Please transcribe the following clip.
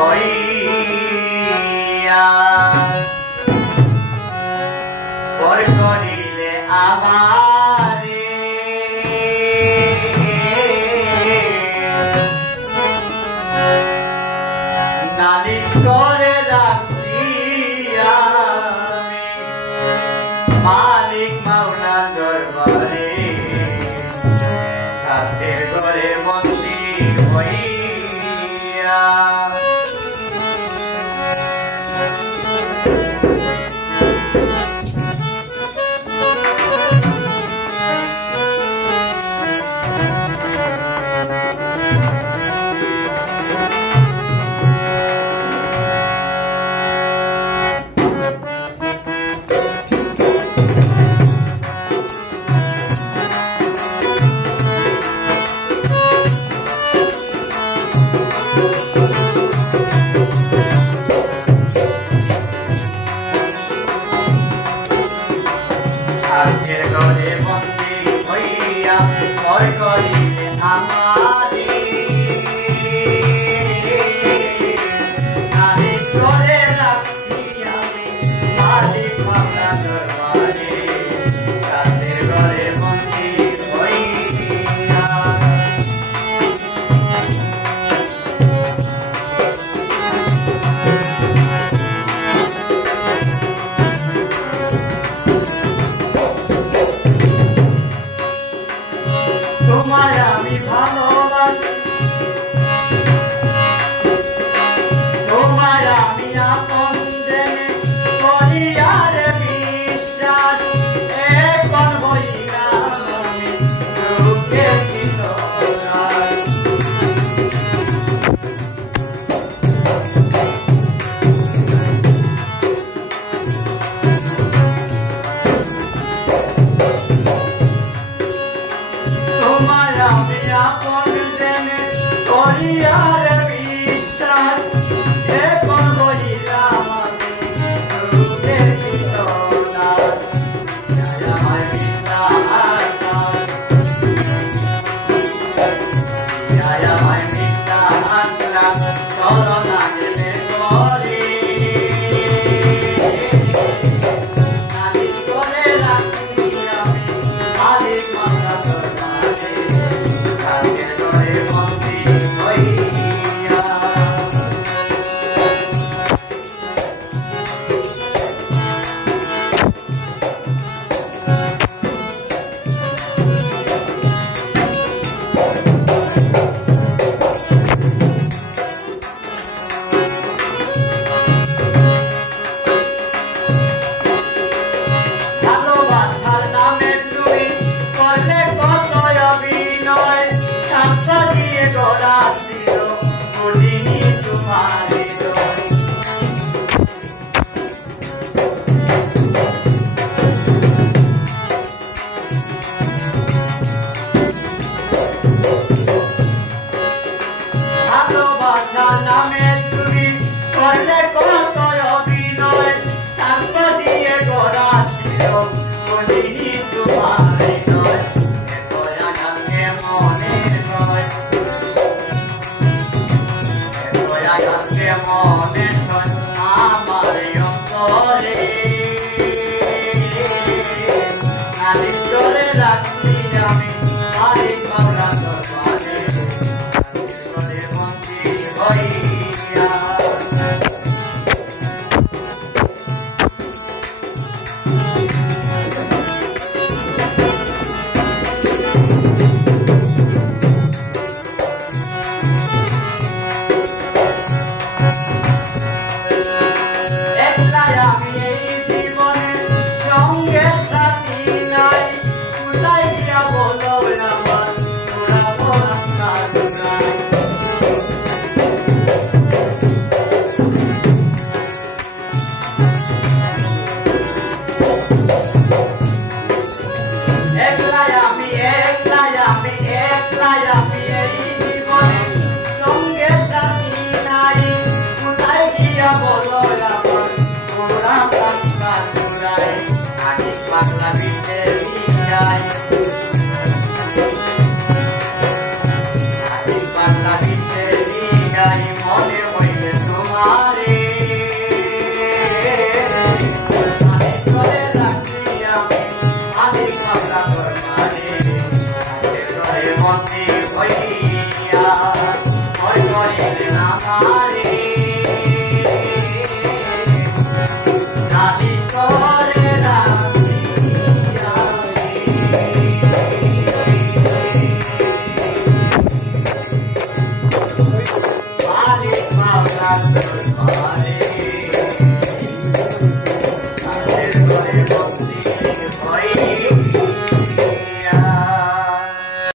হইয়া পর করিলে আমারে নালিশ করে রাখছি আমি মালিক মাওলার দরবারে সাথের ঘরে বন্দী হইয়া সাথের ঘরে বন্দী হইয়া পর করিলে আমারে নালিশ করে রাখছি আমি মালিক মাওলার দরবারে সাথের ঘরে বন্দী হইয়া তোমায় আমি ভালোবাসি তোমায় আমি আপন জেনে করি আর বিশ্বাস এখন হইলাম আমি দুঃখের ভিতরায় তোমায় আমি আপন জেনে করি আর বিশ্বাস এখন হইলাম আমি দুঃখের ভিতরায় আমার বিশ্বাস আমার বিশ্বাস চলো না জেনে করি নালিশ করে রাখছি আমি মালিক মাওলার দরবারে সাথের ঘরে বন্দী হইয়া ভালোবাসার নামে তুমি করলে কত অভিনয় কাঁচা দিয়ে গড়া ছিল কঠিনি তোমার হৃদয় ভালোবাসার নামে তুমি করলে কত অভিনয় কাঁচা দিয়ে গড়া ছিল কঠিনি তোমার হৃদয় এতয়া গাছে মনের ভয় এতয়া গাছে মনের ভয় আমার অন্তরে নালিশ করে রাখছি আমি মালিক মাওলার দরবারে সাথের ঘরে বন্দী হইয়া একলাই আমি এই করে রাখি আমি